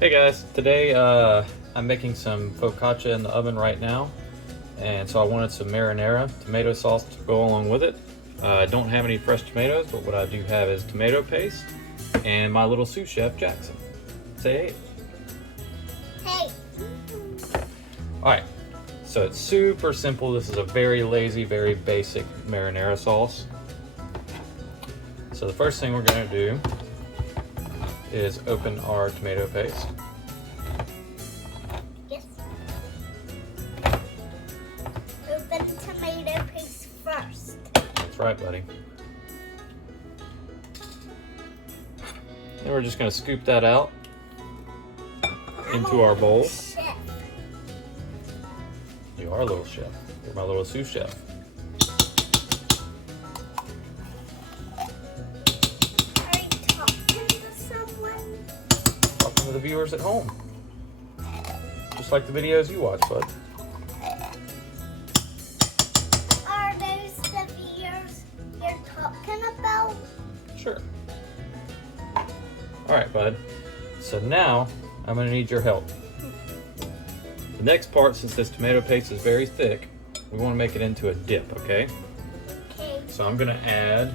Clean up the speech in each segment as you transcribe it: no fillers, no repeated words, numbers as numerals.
Hey guys, today I'm making some focaccia in the oven right now, and so I wanted some marinara tomato sauce to go along with it. I don't have any fresh tomatoes, but what I do have is tomato paste and my little sous chef Jackson. Say hey. Hey. Alright, so it's super simple. This is a very lazy, very basic marinara sauce. So the first thing we're going to do is open our tomato paste. Yes. Open tomato paste first. That's right, buddy. Then we're just going to scoop that out into our bowl. Chef. You are a little chef. You're my little sous chef. Are you talking to someone? Talking to the viewers at home. Just like the videos you watch, bud. Are those the viewers you're talking about? Sure. Alright, bud. So now, I'm going to need your help. The next part, since this tomato paste is very thick, we want to make it into a dip, okay? Okay. So I'm going to add...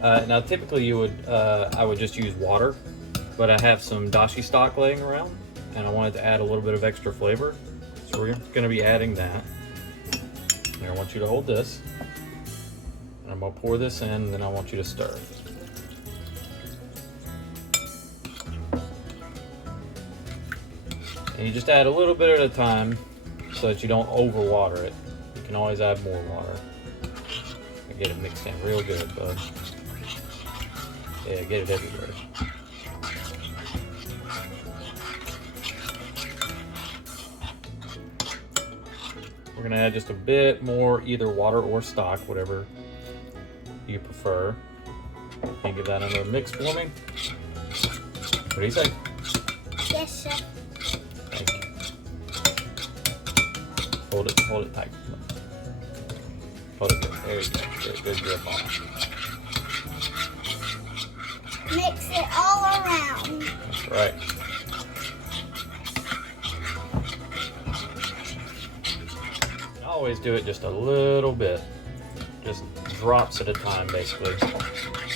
now typically I would just use water, but I have some dashi stock laying around, and I wanted to add a little bit of extra flavor. So we're going to be adding that. And I want you to hold this. And I'm going to pour this in, and then I want you to stir. And you just add a little bit at a time so that you don't overwater it. You can always add more water. And get it mixed in real good, bud. Yeah, get it everywhere. We're gonna add just a bit more either water or stock, whatever you prefer. Can you give that another mix for me? What do you say? Yes, sir. Thank you. Hold it tight. Hold it good. There you go. Get a good grip on it. Mix it all around. That's right. I always do it just a little bit. Just drops at a time, basically,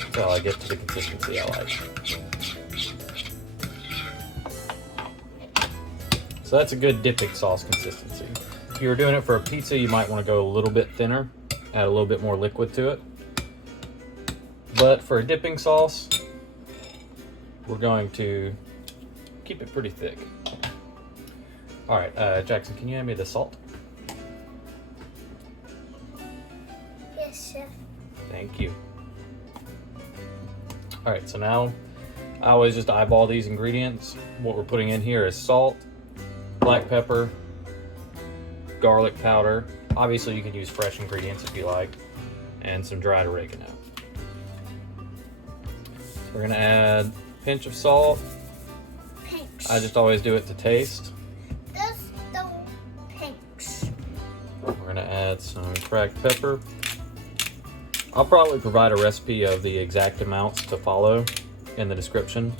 until I get to the consistency I like. So that's a good dipping sauce consistency. If you were doing it for a pizza, you might want to go a little bit thinner, add a little bit more liquid to it. But for a dipping sauce, we're going to keep it pretty thick. All right, Jackson, can you hand me the salt? Yes, sir. Thank you. All right, so now I always just eyeball these ingredients. What we're putting in here is salt, black pepper, garlic powder. Obviously, you can use fresh ingredients if you like, and some dried oregano. So we're gonna add a pinch of salt. Pinks. I just always do it to taste. This the pinks. We're gonna add some cracked pepper. I'll probably provide a recipe of the exact amounts to follow in the description,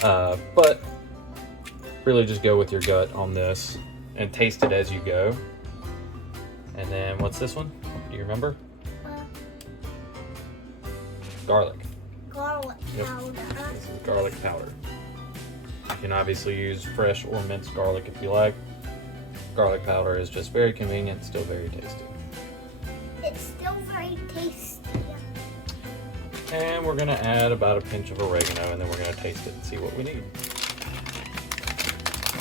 but really just go with your gut on this and taste it as you go. And then what's this one? Do you remember? Garlic. Garlic Yep. powder. This is garlic powder. You can obviously use fresh or minced garlic if you like. Garlic powder is just very convenient, still very tasty. It's still very tasty. And we're gonna add about a pinch of oregano, and then we're gonna taste it and see what we need.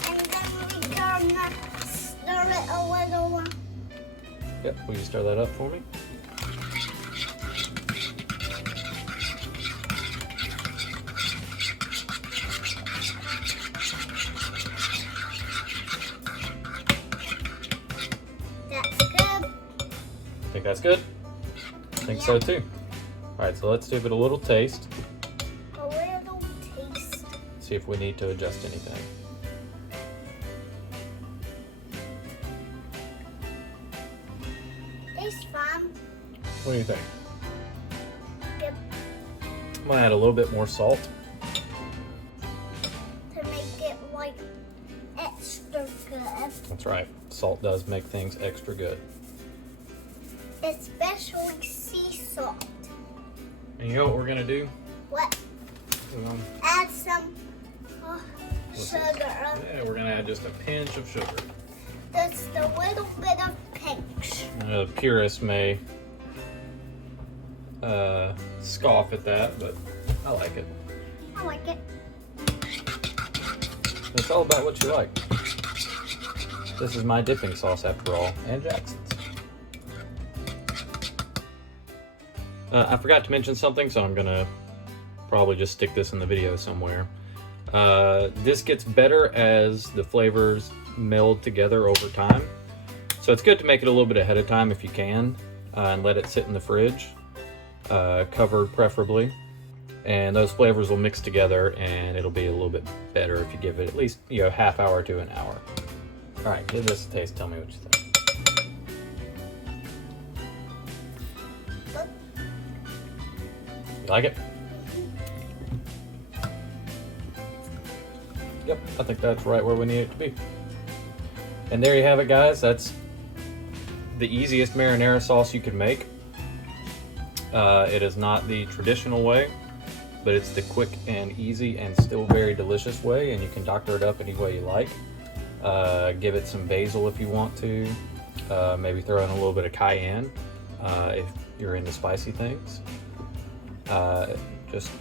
And then we're gonna stir it a little. Yep, will you stir that up for me? That's good. Think that's good? I think so too. All right, so let's give it a little taste. A little taste. See if we need to adjust anything. Tastes fun. What do you think? Yep. I'm gonna add a little bit more salt. To like extra good. That's right. Salt does make things extra good. Especially sea salt. And you know what we're gonna do? What? We're gonna, Add some sugar. yeah, we're gonna add just a pinch of sugar. Just a little bit of pinch. Purists may scoff at that, but I like it. I like it. It's all about what you like. This is my dipping sauce after all, and Jackson's. I forgot to mention something, so I'm gonna probably just stick this in the video somewhere. This gets better as the flavors meld together over time. So it's good to make it a little bit ahead of time if you can, and let it sit in the fridge, covered preferably. And those flavors will mix together and it'll be a little bit better if you give it at least, you know, half hour to an hour. All right, give this a taste. Tell me what you think. You like it? Yep, I think that's right where we need it to be. And there you have it, guys. That's the easiest marinara sauce you can make. It is not the traditional way, but it's the quick and easy and still very delicious way, and you can doctor it up any way you like. Give it some basil if you want to. Maybe throw in a little bit of cayenne if you're into spicy things. Just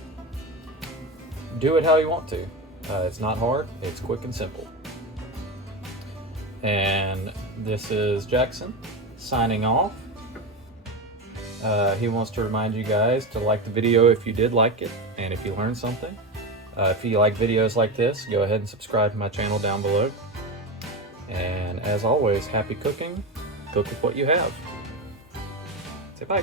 do it how you want to. It's not hard, it's quick and simple. And this is Jackson signing off. He wants to remind you guys to like the video if you did like it and if you learned something. If you like videos like this, go ahead and subscribe to my channel down below. And as always, happy cooking. Cook with what you have. Say bye.